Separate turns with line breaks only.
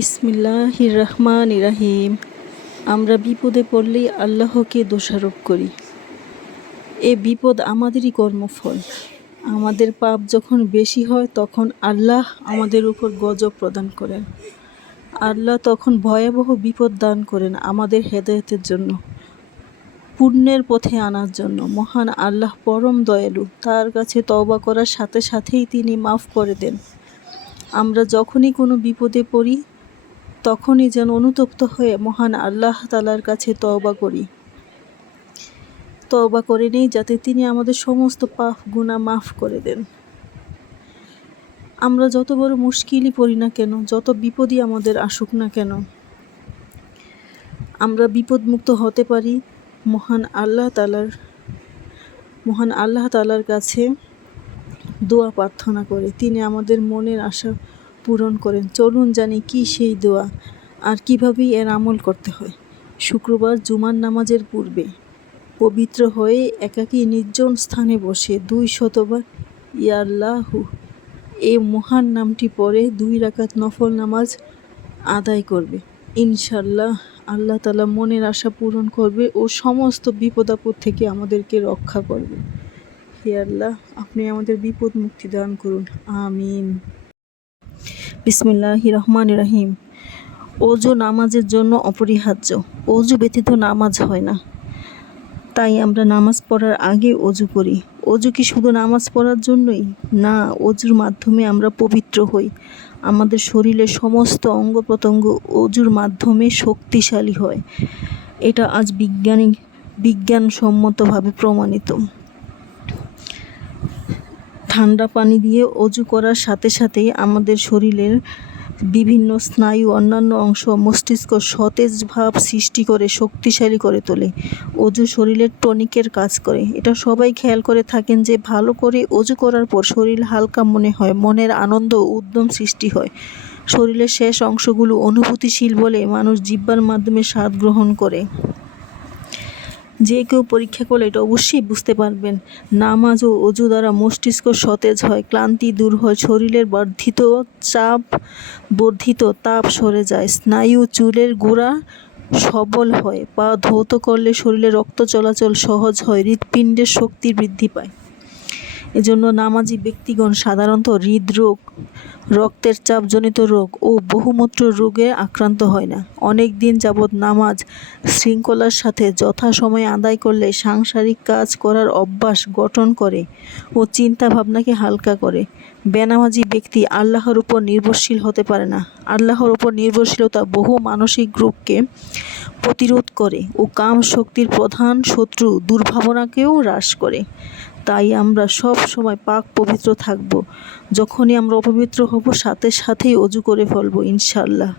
বিসমিল্লাহির রহমান ইরাহিম আমরা বিপদে পড়লেই আল্লাহকে দোষারোপ করি। এ বিপদ আমাদেরই কর্মফল। আমাদের পাপ যখন বেশি হয়, তখন আল্লাহ আমাদের উপর গজব প্রদান করেন। আল্লাহ তখন ভয়াবহ বিপদ দান করেন আমাদের হেদায়তের জন্য, পুণ্যের পথে আনার জন্য। মহান আল্লাহ পরম দয়ালু, তার কাছে তওবা করার সাথে সাথেই তিনি মাফ করে দেন। আমরা যখনই কোনো বিপদে পড়ি তখনই যেন অনুতপ্ত হয়ে মহান আল্লাহ তালার কাছে তওবা করি। তওবা করে নেই যাতে তিনি আমাদের সমস্ত পাপ গুণা মাফ করে দেন। আমরা যত বড় মুশকিলই পড়ি না কেন, যত বিপদই আমাদের আসুক না কেন, আমরা বিপদমুক্ত হতে পারি মহান আল্লাহ তালার মহান আল্লাহ তালার কাছে দোয়া প্রার্থনা করে। তিনি আমাদের মনের আশা পূরণ করেন। চলুন জানি কি সেই দোয়া। আর কিভাবেই এর আমল করতে হয়। শুক্রবার জুমার নামাজের পূর্বে পবিত্র হয়ে একাকী নির্জন স্থানে বসে দুই শতবার ইয়াল্লাহু এই মহান নামটি পরে দুই রাকাত নফল নামাজ আদায় করবে। ইনশাল্লাহ আল্লাহ তালা মনের আশা পূরণ করবে ও সমস্ত বিপদ আপদ থেকে আমাদেরকে রক্ষা করবে। হে আল্লাহ, আপনি আমাদের বিপদ মুক্তি দান করুন। আমিন। বিসমিল্লাহ রহমান রাহিম। অজু নামাজের জন্য অপরিহার্য। অজু ব্যতীত নামাজ হয় না। তাই আমরা নামাজ পড়ার আগে অজু করি অজু কি শুধু নামাজ পড়ার জন্যই? না অজুর মাধ্যমে আমরা পবিত্র হই। আমাদের শরীরের সমস্ত অঙ্গ প্রত্যঙ্গ অজুর মাধ্যমে শক্তিশালী হয়। এটা আজ বিজ্ঞানী, বিজ্ঞানসম্মতভাবে প্রমাণিত। ঠান্ডা পানি দিয়ে অজু করার সাথে সাথে আমাদের শরীরের বিভিন্ন স্নায়ু, অন্যান্য অংশ, মস্তিষ্ক সতেজ ভাব সৃষ্টি করে, শক্তিশালী করে তোলে। অজু শরীরের টনিকের কাজ করে। এটা সবাই খেয়াল করে থাকেন যে ভালো করে অজু করার পর শরীর হালকা মনে হয়, মনের আনন্দ ও উদ্যম সৃষ্টি হয়। শরীরের শেষ অংশগুলো অনুভূতিশীল বলে মানুষ জিব্বার মাধ্যমে স্বাদ গ্রহণ করে। যে কেউ পরীক্ষা করলে এটা অবশ্যই বুঝতে পারবেন। নামাজ ও অজু দ্বারা মস্তিষ্ক সতেজ হয়, ক্লান্তি দূর হয়, শরীরের বর্ধিত চাপ বর্ধিত তাপ সরে যায়, স্নায়ু চুলের গোড়া সবল হয়, পা ধৌত করলে শরীরে রক্ত চলাচল সহজ হয়, হৃৎপিণ্ডের শক্তি বৃদ্ধি পায়। এজন্য নামাজি ব্যক্তিগণ সাধারণত হৃদরোগ রক্তের চাপজনিত রোগ ও বহুমূত্র রোগে আক্রান্ত হয় না। অনেক দিন যাবৎ নামাজ শৃঙ্খলার সাথে যথাসময়ে আদায় করলে সাংসারিক কাজ করার অভ্যাস গঠন করে ও চিন্তা ভাবনাকে হালকা করে। বেনামাজি ব্যক্তি আল্লাহর উপর নির্ভরশীল হতে পারে না। আল্লাহর উপর নির্ভরশীলতা বহু মানসিক রোগকে প্রতিরোধ করে ও কাম শক্তির প্রধান শত্রু দুর্ভাবনাকেও হ্রাস করে। তাই আমরা সব সময় পাক পবিত্র থাকব। যখনই আমরা অপবিত্র হব সাথে সাথেই অজু করে ফেলব ইনশাল্লাহ